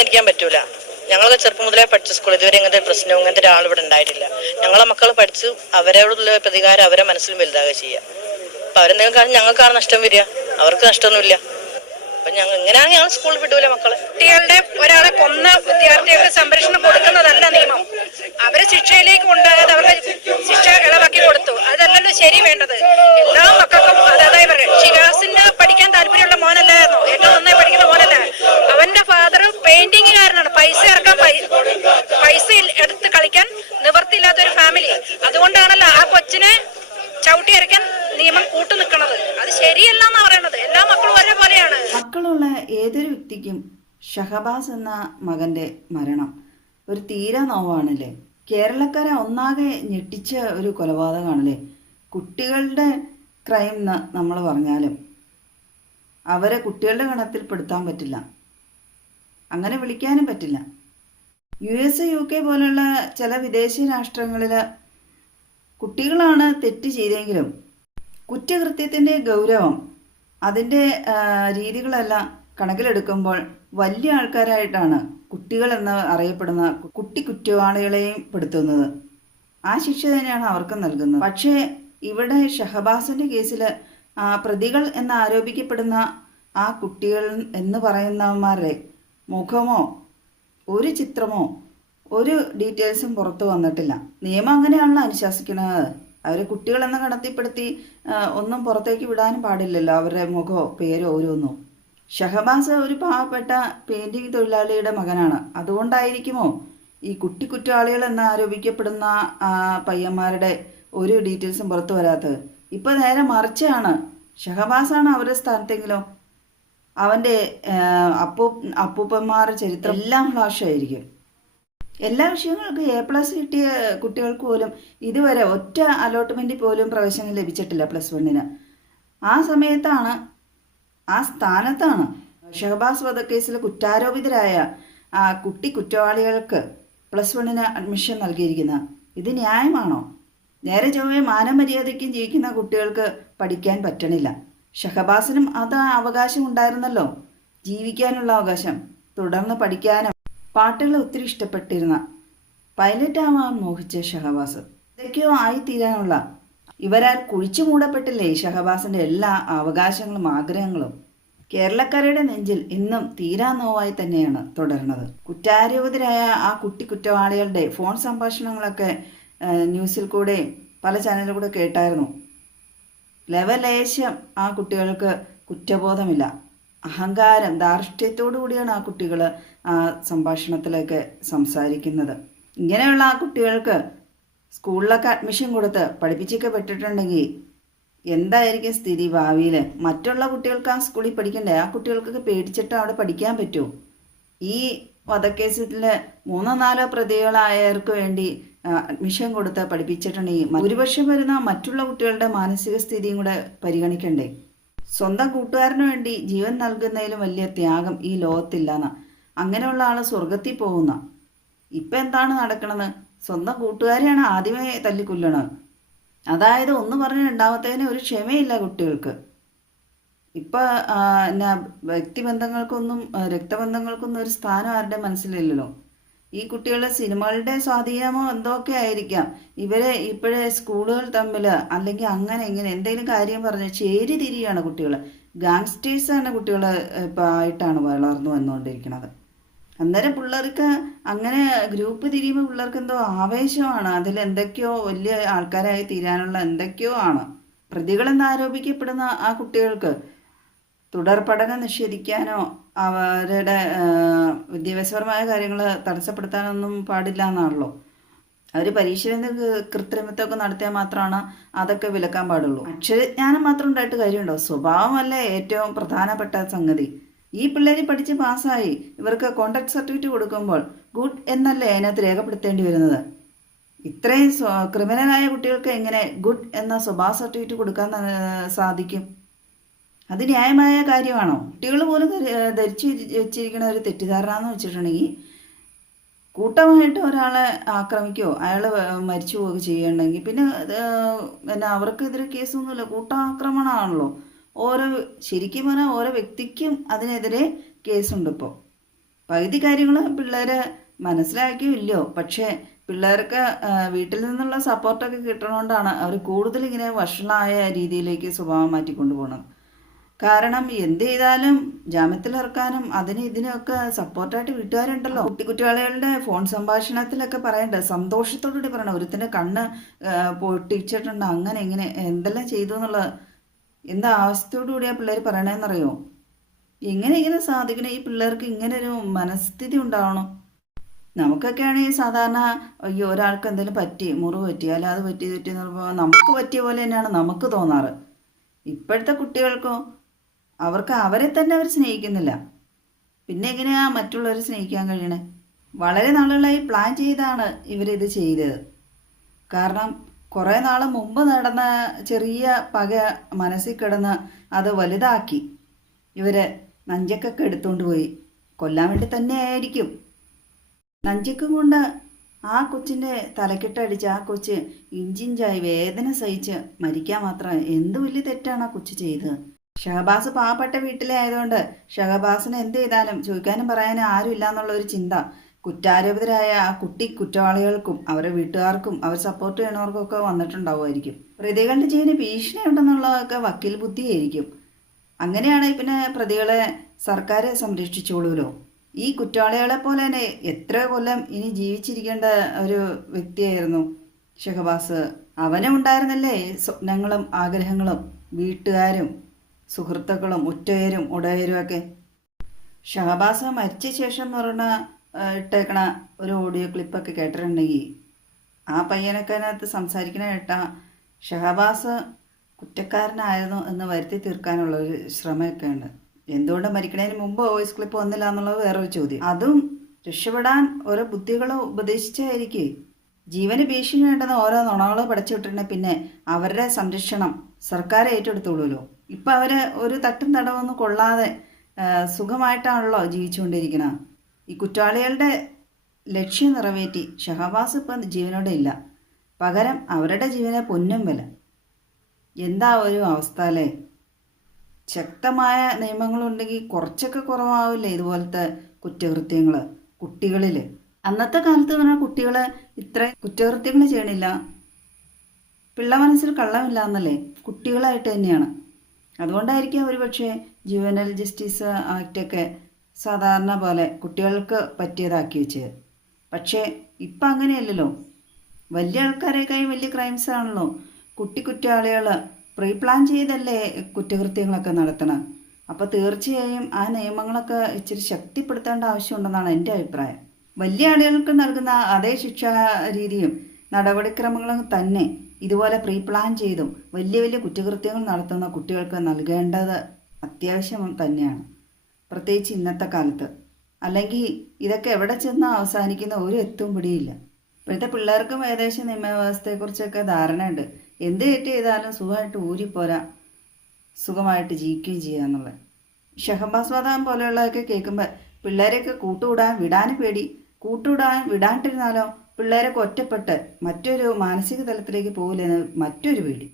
അംഗീകരിക്കാൻ പറ്റൂല. ഞങ്ങളൊക്കെ ചെറുപ്പം മുതലേ പഠിച്ച സ്കൂൾ ഇതുവരെ ഇങ്ങനത്തെ പ്രശ്നവും ഇങ്ങനത്തെ ഒരാൾ ഇവിടെ ഉണ്ടായിട്ടില്ല. ഞങ്ങളെ മക്കൾ പഠിച്ച് അവരോടുള്ള പ്രതികാരം അവരെ മനസ്സിലും വലുതാകുക ചെയ്യുക. അപ്പൊ അവരെന്തെങ്കിലും കാരണം ഞങ്ങൾക്കാണ് നഷ്ടം വരിക, അവർക്ക് നഷ്ടമൊന്നുമില്ല. അപ്പൊ ഞങ്ങൾ എങ്ങനെയാണ് ഞങ്ങൾ സ്കൂളിൽ വിടൂല മക്കളെ. കുട്ടികളുടെ ഒരാളെ കൊന്ന വിദ്യാർത്ഥികൾക്ക് സംരക്ഷണം കൊടുക്കുന്നതല്ല നിയമം. അവരെ ശിക്ഷയിലേക്ക് കൊണ്ടുപോകാതെ അവർക്ക് ശിക്ഷ ഇളവാക്കി കൊടുത്തു. അതല്ലല്ലോ ശരി വേണ്ടത്. എല്ലാ മക്കൾക്കും അതായത് ഷിഹാസിന് പഠിക്കാൻ താല്പര്യമുള്ള മോനല്ലായിരുന്നോ? ഏറ്റവും നന്നായി പഠിക്കുന്ന മോനല്ല. അവന്റെ ഫാദർ പെയിന്റിങ്ങുകാരനാണ്. പൈസ ഇറക്കാൻ പൈസ എടുത്ത് കളിക്കാൻ നിവർത്തിയില്ലാത്തൊരു ഫാമിലി. അതുകൊണ്ടാണല്ലോ ആ കൊച്ചിനെ ചവിട്ടി അരയ്ക്കാൻ നിയമം കൂട്ടു നിൽക്കുന്നത്. അത് ശരിയല്ല എന്നാ പറയണത്. എല്ലാ മക്കളും ഒരേപോലെയാണ്. മക്കളുള്ള ഏതൊരു വ്യക്തിക്കും ഷഹബാസ് എന്ന മകന്റെ മരണം ഒരു തീരാ നോവാണല്ലേ. കേരളക്കാരെ ഒന്നാകെ ഞെട്ടിച്ച ഒരു കൊലപാതകമാണല്ലേ. കുട്ടികളുടെ ക്രൈം എന്ന് നമ്മൾ പറഞ്ഞാലും അവരെ കുട്ടികളുടെ ഗണത്തിൽപ്പെടുത്താൻ പറ്റില്ല, അങ്ങനെ വിളിക്കാനും പറ്റില്ല. US, UK പോലുള്ള ചില വിദേശ രാഷ്ട്രങ്ങളിൽ കുട്ടികളാണ് തെറ്റ് ചെയ്തെങ്കിലും കുറ്റകൃത്യത്തിൻ്റെ ഗൗരവം, അതിൻ്റെ രീതികളെല്ലാം കണക്കിലെടുക്കുമ്പോൾ വലിയ ആൾക്കാരായിട്ടാണ് കുട്ടികളെന്ന് അറിയപ്പെടുന്ന കുട്ടി കുറ്റവാളികളെയും പെടുത്തുന്നത്. ആ ശിക്ഷ തന്നെയാണ് അവർക്ക് നൽകുന്നത്. പക്ഷേ ഇവിടെ ഷഹബാസിൻ്റെ കേസിൽ പ്രതികൾ എന്ന് ആരോപിക്കപ്പെടുന്ന ആ കുട്ടികൾ എന്ന് പറയുന്നവന്മാരുടെ മുഖമോ ഒരു ചിത്രമോ ഒരു ഡീറ്റെയിൽസും പുറത്തു വന്നിട്ടില്ല. നിയമം അങ്ങനെയാണല്ലോ അനുശാസിക്കുന്നത്. അവർ കുട്ടികളെന്ന് കടത്തിപ്പെടുത്തി ഒന്നും പുറത്തേക്ക് വിടാനും പാടില്ലല്ലോ, അവരുടെ മുഖമോ പേരോ ഓരോന്നും. ഷഹബാസ് ഒരു പാവപ്പെട്ട പെയിൻറ്റിങ് തൊഴിലാളിയുടെ മകനാണ്. അതുകൊണ്ടായിരിക്കുമോ ഈ കുട്ടി കുറ്റവാളികൾ എന്ന് ആരോപിക്കപ്പെടുന്ന പയ്യന്മാരുടെ ഒരു ഡീറ്റെയിൽസും പുറത്തു വരാത്തത്? ഇപ്പം നേരെ മറിച്ചാണ്. ഷഹബാസാണ് അവരുടെ സ്ഥാനത്തെങ്കിലോ അവൻ്റെ അപ്പൂപ്പന്മാരുടെ ചരിത്രം എല്ലാം ഫ്ലാഷായിരിക്കും. എല്ലാ വിഷയങ്ങൾക്കും A+ കിട്ടിയ കുട്ടികൾക്ക് പോലും ഇതുവരെ ഒറ്റ അലോട്ട്മെൻറ്റിൽ പോലും പ്രവേശനം ലഭിച്ചിട്ടില്ല +1. ആ സമയത്താണ്, ആ സ്ഥാനത്താണ് ഷഹബാസ് വധക്കേസിൽ കുറ്റാരോപിതരായ ആ കുട്ടി കുറ്റവാളികൾക്ക് +1 അഡ്മിഷൻ നൽകിയിരിക്കുന്നത്. ഇത് ന്യായമാണോ? നേരെ ചൊവ്വേ മാനമര്യാദയ്ക്കും ജീവിക്കുന്ന കുട്ടികൾക്ക് പഠിക്കാൻ പറ്റണില്ല. ഷഹബാസിനും അത് അവകാശം ഉണ്ടായിരുന്നല്ലോ, ജീവിക്കാനുള്ള അവകാശം, തുടർന്ന് പഠിക്കാനും. പാട്ടുകൾ ഒത്തിരി ഇഷ്ടപ്പെട്ടിരുന്ന, പൈലറ്റ് ആവാൻ മോഹിച്ച ഷഹബാസ് ഇതൊക്കെയോ ആയിത്തീരാനുള്ള ഇവരാൽ കുഴിച്ചു മൂടപ്പെട്ടില്ലേ ഷഹബാസിൻ്റെ എല്ലാ അവകാശങ്ങളും ആഗ്രഹങ്ങളും. കേരളക്കാരുടെ നെഞ്ചിൽ ഇന്നും തീരാ നോവായി തന്നെയാണ് തുടരുന്നത്. കുറ്റാരോപിതരായ ആ കുട്ടി കുറ്റവാളികളുടെ ഫോൺ സംഭാഷണങ്ങളൊക്കെ ന്യൂസിൽ കൂടെ പല ചാനലിൽ കൂടെ കേട്ടായിരുന്നു. ലവലേശം ആ കുട്ടികൾക്ക് കുറ്റബോധമില്ല. അഹങ്കാരം, ധാർഷ്ട്യത്തോടു കൂടിയാണ് ആ കുട്ടികൾ ആ സംഭാഷണത്തിലൊക്കെ സംസാരിക്കുന്നത്. ഇങ്ങനെയുള്ള ആ കുട്ടികൾക്ക് സ്കൂളിലൊക്കെ അഡ്മിഷൻ കൊടുത്ത് പഠിപ്പിച്ചൊക്കെ പെട്ടിട്ടുണ്ടെങ്കിൽ എന്തായിരിക്കും സ്ഥിതി ഭാവിയിൽ? മറ്റുള്ള കുട്ടികൾക്ക് ആ സ്കൂളിൽ പഠിക്കണ്ടേ? ആ കുട്ടികൾക്കൊക്കെ പേടിച്ചിട്ട് അവിടെ പഠിക്കാൻ പറ്റുമോ? ഈ വധക്കേസിൽ 3-4 പ്രതികളായവർക്ക് വേണ്ടി അഡ്മിഷൻ കൊടുത്ത് പഠിപ്പിച്ചിട്ടുണ്ടെങ്കിൽ ഭൂരിപക്ഷം വരുന്ന മറ്റുള്ള കുട്ടികളുടെ മാനസിക സ്ഥിതിയും കൂടെ പരിഗണിക്കണ്ടേ? സ്വന്തം കൂട്ടുകാരന് വേണ്ടി ജീവൻ നൽകുന്നതിലും വലിയ ത്യാഗം ഈ ലോകത്തില്ലെന്ന, അങ്ങനെയുള്ള ആൾ സ്വർഗത്തിൽ പോകുന്ന. ഇപ്പം എന്താണ് നടക്കണത്? സ്വന്തം കൂട്ടുകാരെയാണ് ആദ്യമേ തല്ലിക്കൊല്ലണത്. അതായത് ഒന്ന് പറഞ്ഞ് രണ്ടാമത്തേന് ഒരു ക്ഷമയില്ല കുട്ടികൾക്ക്. ഇപ്പം എന്നാ വ്യക്തിബന്ധങ്ങൾക്കൊന്നും രക്തബന്ധങ്ങൾക്കൊന്നും ഒരു സ്ഥാനം ആരുടെ മനസ്സിലില്ലല്ലോ. ഈ കുട്ടികളുടെ സിനിമകളുടെ സ്വാധീനമോ എന്തൊക്കെ ആയിരിക്കാം. ഇവരെ ഇപ്പോഴേ സ്കൂളുകൾ തമ്മിൽ അല്ലെങ്കിൽ അങ്ങനെ ഇങ്ങനെ എന്തെങ്കിലും കാര്യം പറഞ്ഞ് ചേരി തിരിയാണ് കുട്ടികൾ. ഗാങ്സ്റ്റേഴ്സാണ് കുട്ടികൾ ഇപ്പം ആയിട്ടാണ് വളർന്നു വന്നുകൊണ്ടിരിക്കുന്നത്. അന്നേരം പിള്ളേർക്ക് അങ്ങനെ ഗ്രൂപ്പ് തിരിയുമ്പോൾ പിള്ളേർക്ക് എന്തോ ആവേശമാണ്, അതിലെന്തൊക്കെയോ വലിയ ആൾക്കാരായി തീരാനുള്ള എന്തൊക്കെയോ ആണ്. പ്രതികളെന്ന് ആരോപിക്കപ്പെടുന്ന ആ കുട്ടികൾക്ക് തുടർ പഠനം നിഷേധിക്കാനോ അവരുടെ വിദ്യാഭ്യാസപരമായ കാര്യങ്ങൾ തടസ്സപ്പെടുത്താനൊന്നും പാടില്ല എന്നാണല്ലോ. അവർ പരീക്ഷയിൽ കൃത്രിമത്വമൊക്കെ നടത്തിയാൽ മാത്രമാണ് അതൊക്കെ വിലക്കാൻ പാടുള്ളൂ. അക്ഷരജ്ഞാനം മാത്രം ഉണ്ടായിട്ട് കാര്യമുണ്ടോ? സ്വഭാവമല്ലേ ഏറ്റവും പ്രധാനപ്പെട്ട സംഗതി. ഈ പിള്ളേർ പഠിച്ച് പാസ്സായി ഇവർക്ക് കോൺട്രാക്ട് സർട്ടിഫിക്കറ്റ് കൊടുക്കുമ്പോൾ ഗുഡ് എന്നല്ലേ അതിനകത്ത് രേഖപ്പെടുത്തേണ്ടി വരുന്നത്? ഇത്രയും ക്രിമിനലായ കുട്ടികൾക്ക് എങ്ങനെ ഗുഡ് എന്ന സ്വഭാവ സർട്ടിഫിക്കറ്റ് കൊടുക്കാൻ സാധിക്കും? അത് ന്യായമായ കാര്യമാണോ? കുട്ടികൾ പോലും ധരിച്ചു വെച്ചിരിക്കുന്ന ഒരു തെറ്റിദ്ധാരണ എന്ന് വെച്ചിട്ടുണ്ടെങ്കിൽ കൂട്ടമായിട്ട് ഒരാളെ ആക്രമിക്കുകയോ അയാൾ മരിച്ചു പോവുകയോ ചെയ്യുന്നുണ്ടെങ്കിൽ പിന്നെ അവർക്കെതിരെ കേസൊന്നുമില്ല, കൂട്ടാക്രമണമാണല്ലോ. ശരിക്കും പറഞ്ഞാൽ ഓരോ വ്യക്തിക്കും അതിനെതിരെ കേസുണ്ട്. ഇപ്പോൾ പകുതി കാര്യങ്ങൾ പിള്ളേർ മനസ്സിലാക്കിയോ ഇല്ലയോ, പക്ഷേ പിള്ളേർക്ക് വീട്ടിൽ നിന്നുള്ള സപ്പോർട്ടൊക്കെ കിട്ടണോണ്ടാണ് അവർ കൂടുതൽ ഇങ്ങനെ വഷളായ രീതിയിലേക്ക് സ്വഭാവം മാറ്റിക്കൊണ്ടു പോകുന്നത്. കാരണം എന്ത് ചെയ്താലും ജാമ്യത്തിലിറക്കാനും അതിന് ഇതിനൊക്കെ സപ്പോർട്ടായിട്ട് വീട്ടുകാരുണ്ടല്ലോ. കുട്ടികളുടെ ഫോൺ സംഭാഷണത്തിലൊക്കെ പറയണ്ടേ, സന്തോഷത്തോടുകൂടി പറയണം, ഒരുത്തിൻ്റെ കണ്ണ് പൊട്ടിച്ചിട്ടുണ്ട്, അങ്ങനെ ഇങ്ങനെ എന്തെല്ലാം ചെയ്തു എന്നുള്ളത് എന്താ അവസ്ഥയോടു കൂടിയാ പിള്ളേർ പറയണേന്നറിയോ? എങ്ങനെ ഇങ്ങനെ സാധിക്കണം? ഈ പിള്ളേർക്ക് ഇങ്ങനെ ഒരു മനസ്ഥിതി ഉണ്ടാവണം. നമുക്കൊക്കെ ആണെങ്കിൽ സാധാരണ അയ്യോ ഒരാൾക്ക് എന്തെങ്കിലും പറ്റി, മുറിവ് പറ്റി, അല്ല അത് പറ്റി തെറ്റി എന്ന് പറയുമ്പോൾ നമുക്ക് പറ്റിയ പോലെ തന്നെയാണ് നമുക്ക് തോന്നാറ്. ഇപ്പോഴത്തെ കുട്ടികൾക്കോ അവർക്ക് അവരെ തന്നെ അവർ സ്നേഹിക്കുന്നില്ല, പിന്നെ എങ്ങനെയാ മറ്റുള്ളവരെ സ്നേഹിക്കാൻ കഴിയണേ? വളരെ നാളുകളായി പ്ലാൻ ചെയ്താണ് ഇവരിത് ചെയ്തത്. കാരണം കുറേ നാൾ മുമ്പ് നടന്ന ചെറിയ പക മനസ്സിൽ കിടന്ന് അത് വലുതാക്കി ഇവർ നഞ്ചക്കൊക്കെ എടുത്തുകൊണ്ട് പോയി കൊല്ലാൻ വേണ്ടി തന്നെ ആയിരിക്കും. നഞ്ചക്കും കൊണ്ട് ആ കൊച്ചിൻ്റെ തലക്കെട്ടടിച്ച് ആ കൊച്ച് ഇഞ്ചിഞ്ചായി വേദന സഹിച്ച് മരിക്കാൻ മാത്രം എന്ത് വലിയ തെറ്റാണ് ആ കൊച്ചു ചെയ്തത്. ഷഹബാസ് പാവപ്പെട്ട വീട്ടിലെ ആയതുകൊണ്ട് ഷഹബാസിന് എന്ത് ചെയ്താലും ചോദിക്കാനും പറയാനും ആരും ഇല്ല എന്നുള്ള ഒരു ചിന്ത കുറ്റാരോപിതരായ ആ കുറ്റവാളികൾക്കും അവരുടെ വീട്ടുകാർക്കും അവർ സപ്പോർട്ട് ചെയ്യണവർക്കും ഒക്കെ വന്നിട്ടുണ്ടാവുമായിരിക്കും. പ്രതികളുടെ ജീവന് ഭീഷണി ഉണ്ടെന്നുള്ളതൊക്കെ വക്കീൽ ബുദ്ധിയായിരിക്കും. അങ്ങനെയാണെങ്കിൽ പിന്നെ പ്രതികളെ സർക്കാർ സംരക്ഷിച്ചോളൂല്ലോ. ഈ കുറ്റവാളികളെ പോലെ തന്നെ എത്ര കൊല്ലം ഇനി ജീവിച്ചിരിക്കേണ്ട ഒരു വ്യക്തിയായിരുന്നു ഷഹബാസ്. അവനും ഉണ്ടായിരുന്നല്ലേ സ്വപ്നങ്ങളും ആഗ്രഹങ്ങളും, വീട്ടുകാരും സുഹൃത്തുക്കളും ഉറ്റയരും ഉടയരും ഒക്കെ. ഷഹബാസ് മരിച്ച ശേഷം എന്ന് പറഞ്ഞ ഇട്ടേക്കണ ഒരു ഓഡിയോ ക്ലിപ്പൊക്കെ കേട്ടിട്ടുണ്ടെങ്കിൽ ആ പയ്യനൊക്കെ അതിനകത്ത് സംസാരിക്കണ കേട്ടാൽ ഷഹബാസ് കുറ്റക്കാരനായിരുന്നു എന്ന് വരുത്തി തീർക്കാനുള്ള ഒരു ശ്രമമൊക്കെ ഉണ്ട്. എന്തുകൊണ്ട് മരിക്കണതിന് മുമ്പ് വോയിസ് ക്ലിപ്പ് വന്നില്ല എന്നുള്ളത് വേറൊരു ചോദ്യം. അതും രക്ഷപ്പെടാൻ ഓരോ ബുദ്ധികളോ ഉപദേശിച്ചായിരിക്കേ. ജീവന് ഭീഷണി വേണ്ടെന്ന് ഓരോ നുണകളോ പഠിച്ചു വിട്ടിട്ടുണ്ടെങ്കിൽ പിന്നെ അവരുടെ സംരക്ഷണം സർക്കാർ ഏറ്റെടുത്തോളൂല്ലോ. ഇപ്പം അവർ ഒരു തട്ടും തടവൊന്നും കൊള്ളാതെ സുഖമായിട്ടാണല്ലോ ജീവിച്ചുകൊണ്ടിരിക്കുന്നത്. ഈ കുറ്റവാളികളുടെ ലക്ഷ്യം നിറവേറ്റി ഷഹബാസ് ഇപ്പം ജീവനോടെ ഇല്ല, പകരം അവരുടെ ജീവനെ പൊന്നും വില. എന്താ ഒരു അവസ്ഥ അല്ലേ? ശക്തമായ നിയമങ്ങളുണ്ടെങ്കിൽ കുറച്ചൊക്കെ കുറവാവില്ലേ ഇതുപോലത്തെ കുറ്റകൃത്യങ്ങൾ കുട്ടികളിൽ? അന്നത്തെ കാലത്ത് പറഞ്ഞാൽ കുട്ടികൾ ഇത്ര കുറ്റകൃത്യങ്ങൾ ചെയ്യണില്ല, പിള്ള മനസ്സിൽ കള്ളമില്ല എന്നല്ലേ, കുട്ടികളായിട്ട് തന്നെയാണ്. അതുകൊണ്ടായിരിക്കും ഒരു പക്ഷേ ജുവനൽ ജസ്റ്റിസ് ആക്റ്റൊക്കെ സാധാരണ പോലെ കുട്ടികൾക്ക് പറ്റിയതാക്കി വെച്ചത്. പക്ഷേ ഇപ്പം അങ്ങനെയല്ലല്ലോ. വലിയ ആൾക്കാരെക്കാളും വലിയ ക്രൈംസ് ആണല്ലോ കുറ്റവാളികൾ പ്രീ പ്ലാൻ ചെയ്തല്ലേ കുറ്റകൃത്യങ്ങളൊക്കെ നടത്തണം. അപ്പോൾ തീർച്ചയായും ആ നിയമങ്ങളൊക്കെ ഇച്ചിരി ശക്തിപ്പെടുത്തേണ്ട ആവശ്യമുണ്ടെന്നാണ് എൻ്റെ അഭിപ്രായം. വലിയ ആളുകൾക്ക് നൽകുന്ന അതേ ശിക്ഷാ രീതിയും നടപടിക്രമങ്ങളും തന്നെ ഇതുപോലെ പ്രീ പ്ലാൻ ചെയ്തും വലിയ വലിയ കുറ്റകൃത്യങ്ങൾ നടത്തുന്ന കുട്ടികൾക്ക് നൽകേണ്ടത് അത്യാവശ്യം തന്നെയാണ്, പ്രത്യേകിച്ച് ഇന്നത്തെ കാലത്ത്. അല്ലെങ്കിൽ ഇതൊക്കെ എവിടെ ചെന്ന് അവസാനിക്കുന്ന ഒരു എത്തും പിടിയില്ല. ഇപ്പോഴത്തെ പിള്ളേർക്കും ഏകദേശം നിയമവ്യവസ്ഥയെക്കുറിച്ചൊക്കെ ധാരണയുണ്ട്. എന്ത് തെറ്റ് ചെയ്താലും സുഖമായിട്ട് ഊരിപ്പോരാ, സുഖമായിട്ട് ജീവിക്കുകയും ചെയ്യുക എന്നുള്ളത്. ഷഹബാസ് വധം പോലെയുള്ളതൊക്കെ കേൾക്കുമ്പോൾ പിള്ളേരെയൊക്കെ വിടാനും പേടി. വിടാണ്ടിരുന്നാലോ പിള്ളേരൊക്കെ ഒറ്റപ്പെട്ട് മറ്റൊരു മാനസിക തലത്തിലേക്ക് പോകില്ലെന്ന് മറ്റൊരു പേടി.